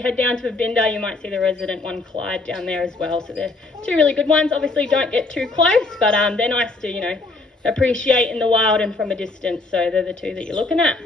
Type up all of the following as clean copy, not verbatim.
Head down to a binder, you might see the resident one Clyde down there as well. So they're two really good ones. Obviously don't get too close, but they're nice to, you know, appreciate in the wild and from a distance. So they're the two that you're looking at.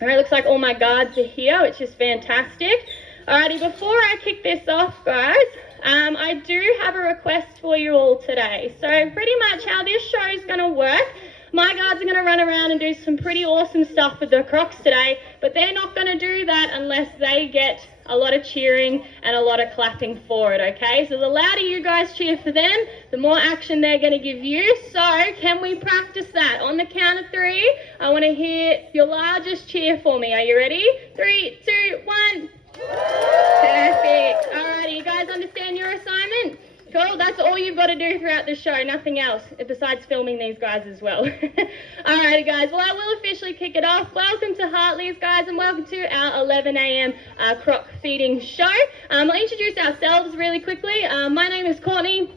All right, looks like all my guards are here, which is fantastic. Alrighty, before I kick this off, guys, I do have a request for you all today. So pretty much how this show is going to work, my guards are going to run around and do some pretty awesome stuff with the crocs today, but they're not going to do that unless they get a lot of cheering and a lot of clapping for it, okay? So the louder you guys cheer for them, the more action they're going to give you. So can we practice that? On the count of 3, I want to hear your largest cheer for me. Are you ready? 3, 2, 1. Perfect. Alrighty, you guys understand your assignment? Cool, that's all you've got to do throughout the show, nothing else, besides filming these guys as well. Alrighty guys, well I will officially kick it off. Welcome to Hartley's, guys, and welcome to our 11 a.m. croc feeding show. I'll introduce ourselves really quickly. My name is Courtney.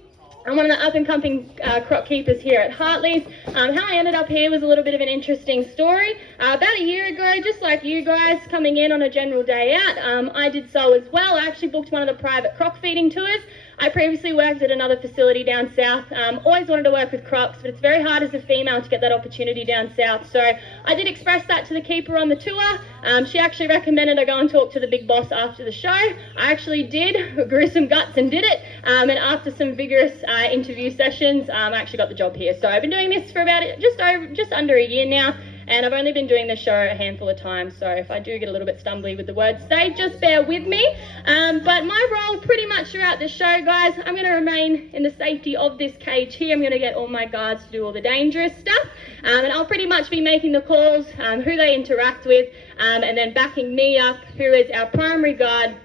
I'm one of the up-and-coming croc keepers here at Hartley's. How I ended up here was a little bit of an interesting story. About a year ago, just like you guys coming in on a general day out, I did so as well. I actually booked one of the private croc feeding tours. I previously worked at another facility down south. Always wanted to work with crocs, but it's very hard as a female to get that opportunity down south. So I did express that to the keeper on the tour. She actually recommended I go and talk to the big boss after the show. I actually did, grew some guts and did it. And after some vigorous interview sessions, I actually got the job here. So I've been doing this for about just under a year now. And I've only been doing the show a handful of times, so if I do get a little bit stumbly with the words today, just bear with me. But my role pretty much throughout the show, guys, I'm going to remain in the safety of this cage here. I'm going to get all my guards to do all the dangerous stuff, and I'll pretty much be making the calls, who they interact with, and then backing me up, who is our primary guard.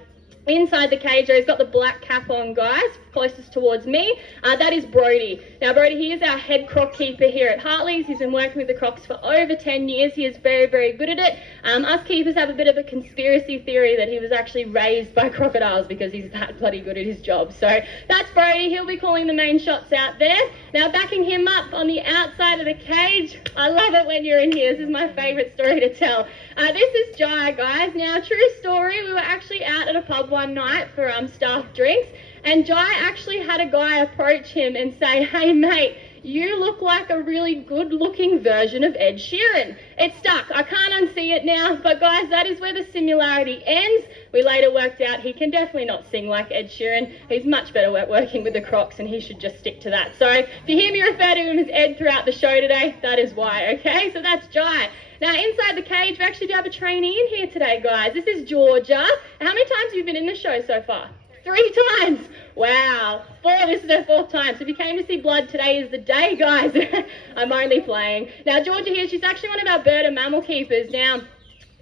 Inside the cage, he's got the black cap on, guys, closest towards me. That is Brody. Now, Brody, he is our head croc keeper here at Hartley's. He's been working with the crocs for over 10 years. He is very, very good at it. Us keepers have a bit of a conspiracy theory that he was actually raised by crocodiles because he's that bloody good at his job. So that's Brody. He'll be calling the main shots out there. Now, backing him up on the outside of the cage, I love it when you're in here. This is my favourite story to tell. This is Jai, guys. Now, true story, we were actually out at a pub one night for staff drinks, and Jai actually had a guy approach him and say, "Hey mate, you look like a really good looking version of Ed Sheeran." It stuck. I can't unsee it now, but guys, that is where the similarity ends. We later worked out he can definitely not sing like Ed Sheeran. He's much better at working with the crocs, and he should just stick to that. So if you hear me refer to him as Ed throughout the show today, that is why, okay? So that's Jai. Now, inside the cage, we actually do have a trainee in here today, guys. This is Georgia. How many times have you been in the show so far? 3 times. Wow. 4. This is her 4th time. So if you came to see blood, today is the day, guys. I'm only playing. Now, Georgia here, she's actually one of our bird and mammal keepers. Now,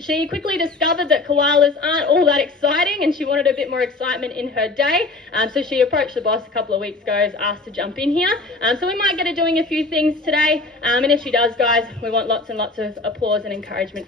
she quickly discovered that koalas aren't all that exciting, and she wanted a bit more excitement in her day. So she approached the boss a couple of weeks ago, asked to jump in here. So we might get her doing a few things today. And if she does, guys, we want lots and lots of applause and encouragement.